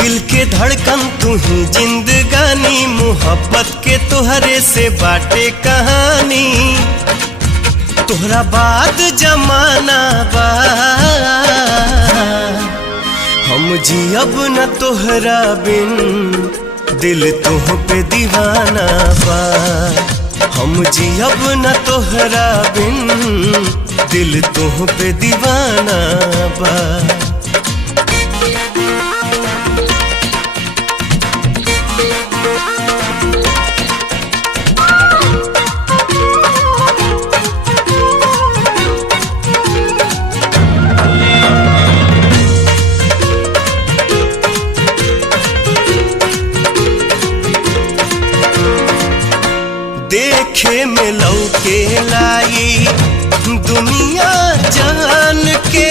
दिल के धड़कन तू ही जिंदगानी, मोहब्बत के तोहरे से बाटे कहानी। तोहरा बाद जमाना बा, हम जियब न तोहरा बिन, दिल तुह पे दीवाना बा। हम जियब न तोहरा बिन, दिल तुह पे दीवाना बा। देखे में लौके लाई दुनिया जान के,